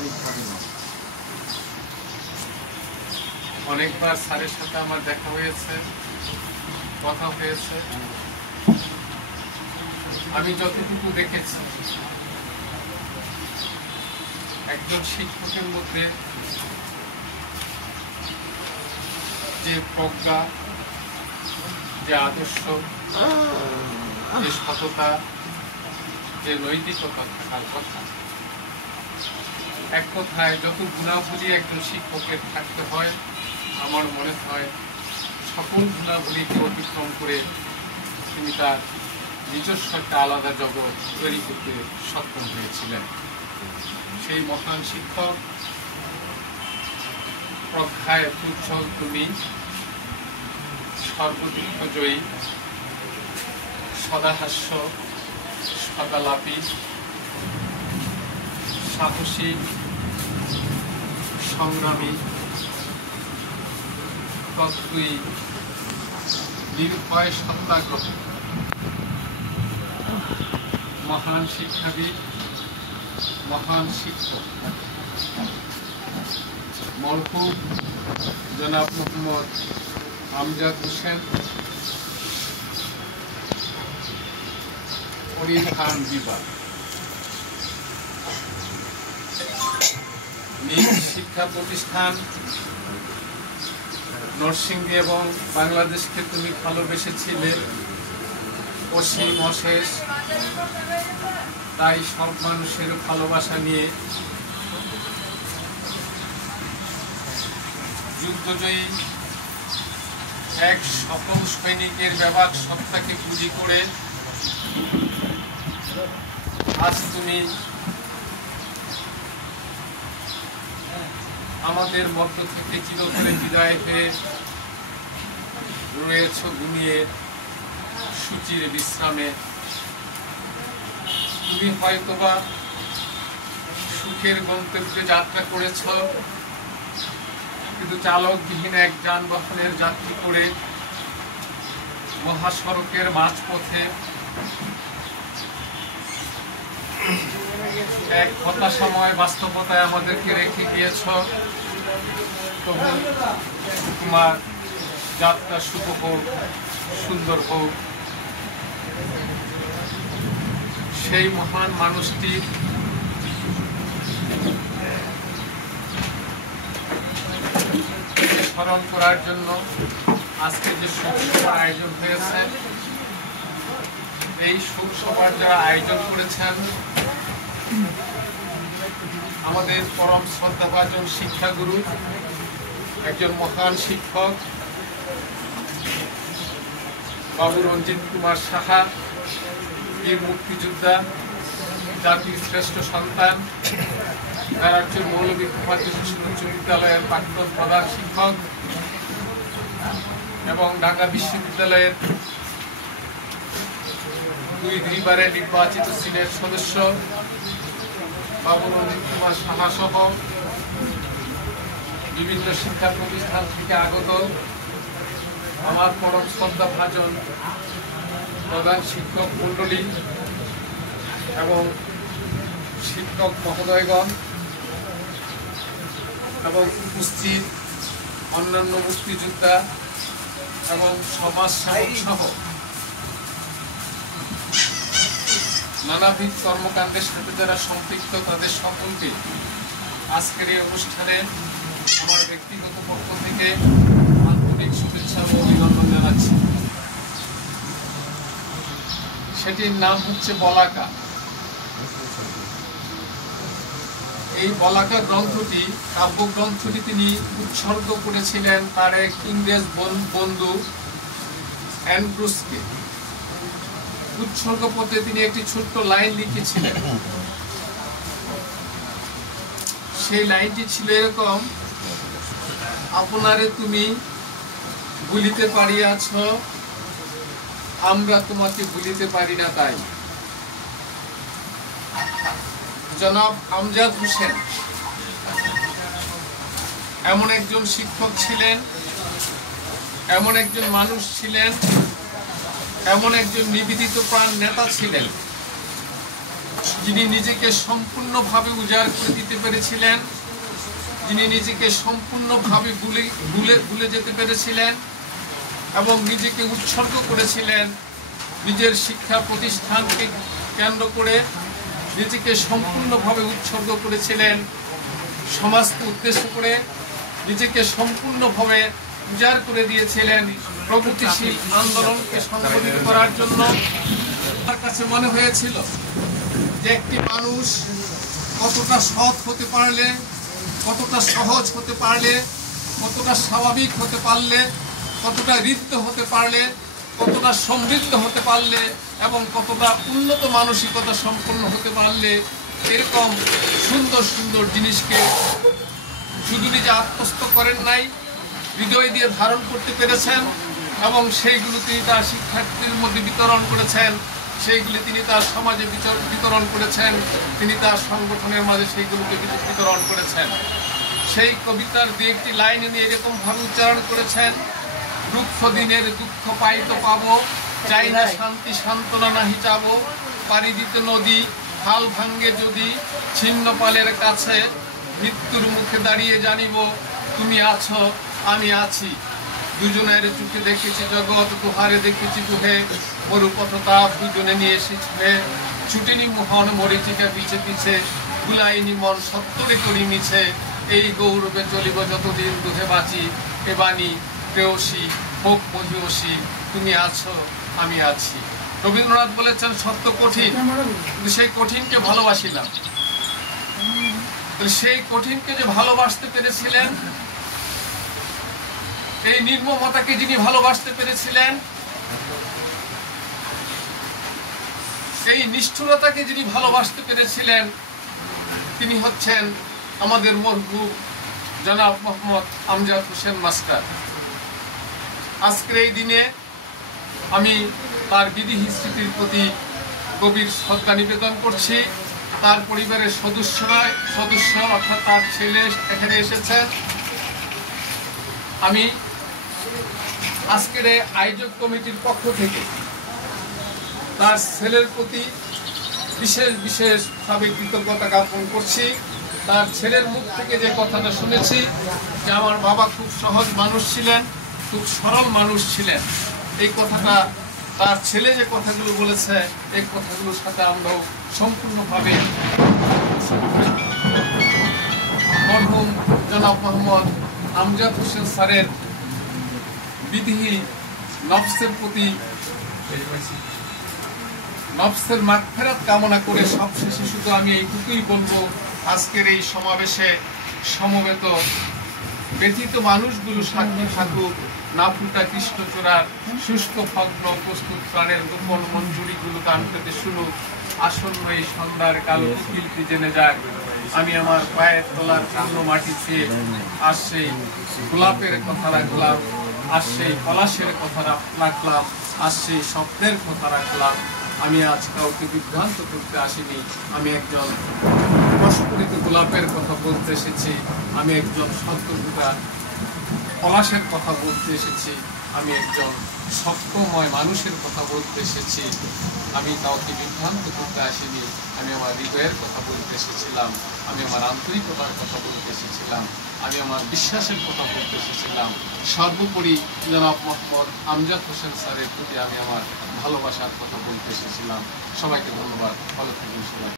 আনুষ্ঠানিকভাবে নয়। অনেকবার স্যারের সাথে আমার দেখা হয়েছে, কথা হয়েছে। আমি যতটুকু দেখেছি, একজন শিক্ষকের মধ্যে যে প্রজ্ঞা, যে আদর্শ, যে সততা, যে নৈতিকতা থাকার কথা, এক কথায় যত গুণাবলী একজন শিক্ষকের থাকতে হয়, আমার মনে হয় সকল গুণাবলীকে অতিক্রম করে তিনি তার নিজস্ব একটা আলাদা জগৎ তৈরি করতে সক্ষম হয়েছিলেন। সেই মহান শিক্ষক, প্রজ্ঞায় উজ্জ্বল তুমি, সর্বদুঃখ জয়ী, সদাহাস্য, সদালাপী, সাহসী, সংগ্রামী, তৎপুই নির্ভয় সত্যাগ্রহ, মহান শিক্ষাবিদ, মহান শিক্ষক মরহুম জনাব মোহাম্মদ আমজাদ হোসেন পরিধান বিভাগ নিজ শিক্ষা প্রতিষ্ঠান নরসিংদী এবং বাংলাদেশকে তুমি ভালোবেসেছিলে অসীম অশেষ, তাই সব মানুষের ভালোবাসা নিয়ে যুদ্ধজয়ী এক সফল সৈনিকের ব্যাপক সত্তাকে পুঁজি করে আজ তুমি আমাদের মধ্য থেকে চিরতরে বিদায় পেয়ে রয়েছ ঘুমিয়ে সুচির বিশ্রামে। তুমি হয়তোবা সুখের গন্তব্যে যাত্রা করেছ, কিন্তু চালকবিহীন এক যানবাহনের যাত্রী করে মহাসড়কের মাঝপথে এক হতাশাময় বাস্তবতায় আমাদেরকে রেখে গিয়েছ। তবু তোমার যাত্রা শুভ হোক, সুন্দর হোক। সেই মহান মানুষটি স্মরণ করার জন্য আজকে যে শোক সভার আয়োজন হয়েছে, এই শোক সভার যারা আয়োজন করেছেন আমাদের পরম শ্রদ্ধাভাজন শিক্ষাগুরু, একজন মহান শিক্ষক বাবু রঞ্জিত কুমার সাহা, বীর মুক্তিযোদ্ধা, জাতির শ্রেষ্ঠ সন্তান, নারায়ণপুর মৌলভী ভূপাল উচ্চ বিদ্যালয়ের প্রাক্তন প্রধান শিক্ষক এবং ঢাকা বিশ্ববিদ্যালয়ের দুইবারের নির্বাচিত সিনেট সদস্য বাবু রঞ্জিত কুমার সাহা সহ বিভিন্ন শিক্ষা প্রতিষ্ঠান থেকে আগত আমার পরম শ্রদ্ধাভাজন প্রধান শিক্ষক মণ্ডলী এবং শিক্ষক মহোদয়গণ এবং উপস্থিত অন্যান্য মুক্তিযোদ্ধা এবং সমাজসেবক সহ নানাবিধ কর্মকাণ্ডের সাথে যারা সম্পৃক্ত তাদের সকলকে আজকের এই অনুষ্ঠানে আমার ব্যক্তিগত পক্ষ থেকে আন্তরিক শুভেচ্ছা ও অভিনন্দন জানাচ্ছি। সেটির নাম হচ্ছে বলাকা। এই বলাকা গ্রন্থটি, কাব্যগ্রন্থটি তিনি উৎসর্গ করেছিলেন তার এক ইংরেজ বন্ধু অ্যান্ড্রুসকে। উৎসর্গ পত্রে তিনি একটি ছোট্ট লাইন লিখেছিলেন। সেই লাইনটি ছিল এরকম: আপনারে তুমি ভুলিতে পারিয়াছ, আমরা তোমাকে ভুলিতে পারি না। তাই জনাব আমজাদ হোসেন এমন একজন শিক্ষক ছিলেন, এমন একজন মানুষ ছিলেন, এমন একজন নিবেদিত প্রাণ নেতা ছিলেন যিনি নিজেকে সম্পূর্ণভাবে উজাড় করে দিতে পেরেছিলেন, যিনি নিজেকে সম্পূর্ণভাবে ভুলে যেতে পেরেছিলেন এবং নিজেকে উৎসর্গ করেছিলেন, নিজের শিক্ষা প্রতিষ্ঠানকে কেন্দ্র করে নিজেকে সম্পূর্ণভাবে উৎসর্গ করেছিলেন, সমাজকে উদ্দেশ্য করে নিজেকে সম্পূর্ণভাবে উজাড় করে দিয়েছিলেন প্রগতিশীল আন্দোলনকে সংগঠিত করার জন্য। তার কাছে মনে হয়েছিল যে একটি মানুষ কতটা সৎ হতে পারলে, কতটা সহজ হতে পারলে, কতটা স্বাভাবিক হতে পারলে, কতটা হৃদ্য হতে পারলে, কতটা সমৃদ্ধ হতে পারলে এবং কতটা উন্নত মানসিকতা সম্পন্ন হতে পারলে এরকম সুন্দর সুন্দর জিনিসকে শুধু নিজে আত্মস্থ করেন নাই, হৃদয় দিয়ে ধারণ করতে পেরেছেন এবং সেইগুলো তিনি তার শিক্ষার্থীদের মধ্যে বিতরণ করেছেন, সেইগুলি তিনি তার সমাজে বিতরণ করেছেন, তিনি তার সংগঠনের মাঝে সেইগুলোকে বিতরণ করেছেন। সেই কবিতার দু একটি লাইন উনি এরকমভাবে উচ্চারণ করেছেন, দুঃখ দিনের দুঃখ পাইতে পাবো, চাই না শান্তি সান্ত্বনা নাহি চাবো, পাড়ি দিতে নদী হাল ভাঙ্গে যদি, ছিন্ন পালের কাছে মৃত্যুর মুখে দাঁড়িয়ে জানিব তুমি আছো আমি আছি। দুজনের চোখে দেখেছি জগৎ, দুহারে দেখেছি দুহে, মরুপথতাপ দুজনে নিয়ে এসেছে, ছুটিনি মোহন মরিচিকা পিছে পিছে, বুলাইনি মন সত্তরে করি মিছে, এই গৌরবে চলিব যতদিন দুহে বাঁচি, এ বাণী প্রেয়সী হোক মহিয়সী, তুমি আছো আমি আছি। রবীন্দ্রনাথ বলেছেন সত্য কঠিন, কিন্তু সেই কঠিনকে ভালোবাসিলাম। সেই কঠিনকে যে ভালোবাসতে পেরেছিলেন, এই নির্মমতাকে যিনি ভালোবাসতে পেরেছিলেন, এই নিষ্ঠুরতাকে যিনি ভালোবাসতে পেরেছিলেন, তিনি হচ্ছেন আমাদের মরহুম জনাব মোহাম্মদ আমজাদ হোসেন মাস্টার। আজকের এই দিনে আমি তার বিদেহী স্মৃতির প্রতি গভীর শ্রদ্ধা নিবেদন করছি। তার পরিবারের সদস্য অর্থাৎ তার ছেলে এখানে এসেছেন। আমি আজকের আয়োজক কমিটির পক্ষ থেকে তার ছেলের প্রতি বিশেষভাবে কৃতজ্ঞতা জ্ঞাপন করছি। তার ছেলের মুখ থেকে যে কথাটা শুনেছি যে আমার বাবা খুব সহজ মানুষ ছিলেন, খুব সরল মানুষ ছিলেন, এই কথাটা তার ছেলে যে কথাগুলো বলেছে এই কথাগুলোর সাথে আমরাও সম্পূর্ণভাবে মরহুম জনাব মোহাম্মদ আমজাদ হোসেন স্যারের বিদেহী নফসের প্রতি নফসের মাগফিরাত কামনা করে সবশেষে শুধু আমি এইটুকুই বলবো, আজকের এই সমাবেশে সমবেত ব্যথিত মানুষগুলো সাক্ষী থাকুক, না ফুটা কৃষ্ণচূড়ার শুষ্ক ভগ্ন প্রস্তুত প্রাণের গোপন মঞ্জুরিগুলো কান পেতে শুনুক, আসন্ন এই সন্ধ্যার কালো কুকিলটি জেনে যাক, আমি আমার পায়ের তলার কান্ন মাটি ছুঁয়ে আর সেই গোলাপের কথা রাখলাম, আর সেই পলাশের কথা রাখলাম, আর সেই স্বপ্নের কথা রাখলাম। আমি আজ কাউকে বিভ্রান্ত করতে আসিনি, আমি একজন প্রস্ফুটিত গোলাপের কথা বলতে এসেছি, আমি একজন সত্যটা পলাশের কথা বলতে এসেছি, আমি একজন সত্যময় মানুষের কথা বলতে এসেছি। আমি কাউকে বিভ্রান্ত করতে আসিনি, আমি আমার হৃদয়ের কথা বলতে এসেছিলাম, আমি আমার আন্তরিকতার কথা বলতে এসেছিলাম, আমি আমার বিশ্বাসের কথা বলতে এসেছিলাম। সর্বোপরি জনাব মোহাম্মদ আমজাদ হোসেন স্যারের প্রতি আমি আমার ভালোবাসার কথা বলতে এসেছিলাম। সবাইকে ধন্যবাদ, ভালো থাকুন সবাই।